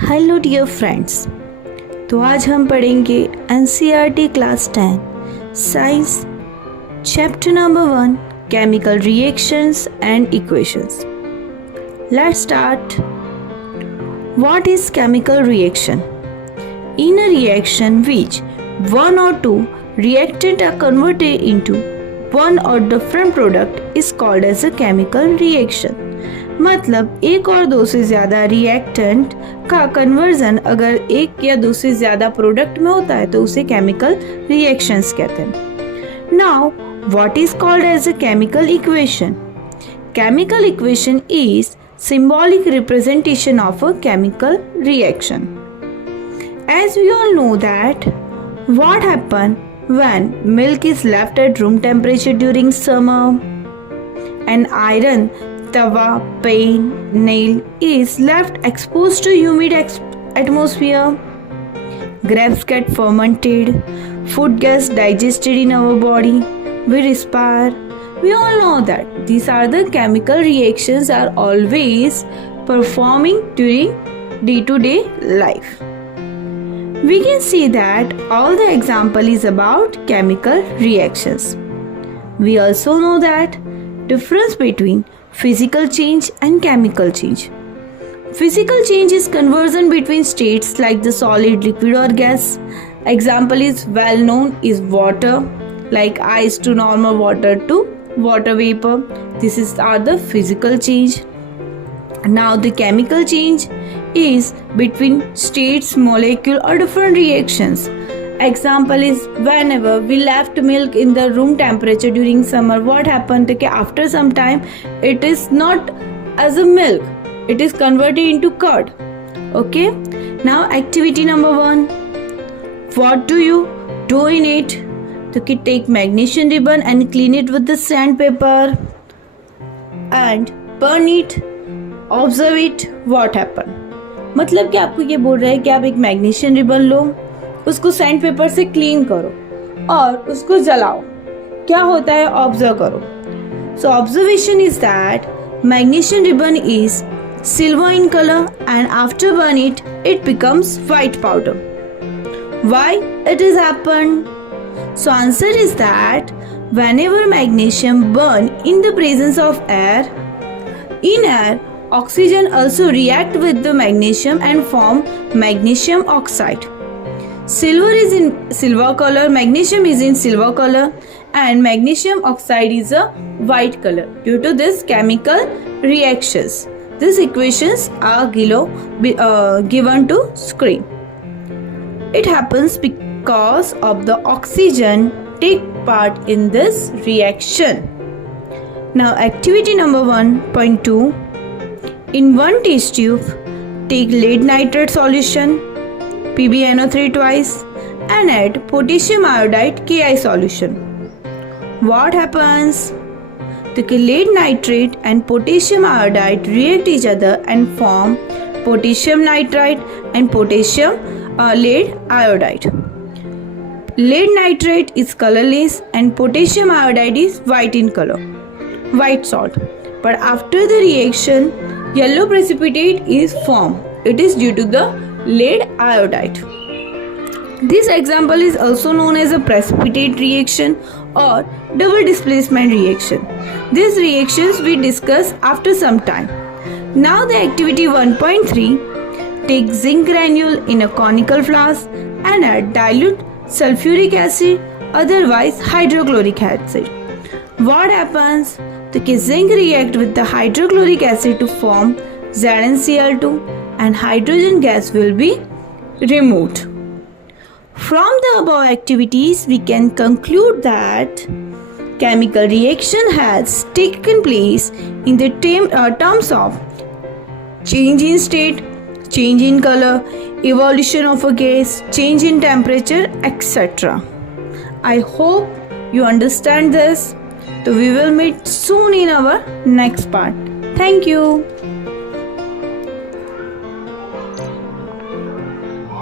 Hello dear friends. तो आज हम पढ़ेंगे NCERT class 10 science chapter number 1 chemical reactions and equations. Let's start. What is chemical reaction? In a reaction which one or two reactant are converted into one or different product is called as a chemical reaction। मतलब एक और दो से ज़्यादा reactant का conversion अगर एक या दो से ज़्यादा प्रोडक्ट में होता है तो उसे केमिकल रिएक्शंस कहते हैं। Now what is called as a chemical equation? Chemical equation is symbolic representation of a chemical reaction। As we all know that what happens when milk is left at room temperature during summer? An iron tawa, pan, nail is left exposed to humid atmosphere. Grapes get fermented. Food gets digested in our body. We respire. We all know that these are the chemical reactions are always performing during day-to-day life. We can see that all the example is about chemical reactions. We also know that difference between physical change and chemical change. Physical change is conversion between states like the solid, liquid or gas. Example is well known is water, like ice to normal water to water vapor. This are the physical change. Now the chemical change is between states, molecule or different reactions. Example is whenever we left milk in the room temperature during summer, what happened? Okay, after some time it is not as a milk, it is converted into curd. Okay, now activity number 1. What do you do in it? Okay, take magnesium ribbon and clean it with the sandpaper and burn it. Observe it. What happened? मतलब कि आपको ये बोल रहा है कि आप एक मैग्नीशियम रिबन लो, उसको सैंड पेपर से क्लीन करो और उसको जलाओ। क्या होता है ऑब्जर्व करो। So observation is that magnesium ribbon is silver in colour and after burn it becomes white powder. Why it is happened? So answer is that whenever magnesium burn in the presence of air, in air oxygen also react with the magnesium and form magnesium oxide. Silver is in silver color, magnesium is in silver color and magnesium oxide is a white color due to this chemical reactions. These equations are given to screen. It happens because of the oxygen take part in this reaction. Now activity number 1.2. In one test tube, take lead nitrate solution PbNO3 twice and add potassium iodide Ki solution. What happens? The lead nitrate and potassium iodide react each other and form potassium nitrite and potassium lead iodide. Lead nitrate is colorless and potassium iodide is white in color, white salt. But after the reaction, yellow precipitate is formed. It is due to the lead iodide. This example is also known as a precipitate reaction or double displacement reaction. These reactions we discuss after some time. Now the activity 1.3. Take zinc granule in a conical flask and add dilute sulfuric acid, otherwise hydrochloric acid. What happens? The zinc react with the hydrochloric acid to form ZnCl2 and hydrogen gas will be removed. From the above activities, we can conclude that chemical reaction has taken place in the terms of change in state, change in color, evolution of a gas, change in temperature, etc. I hope you understand this. So we will meet soon in our next part. Thank you.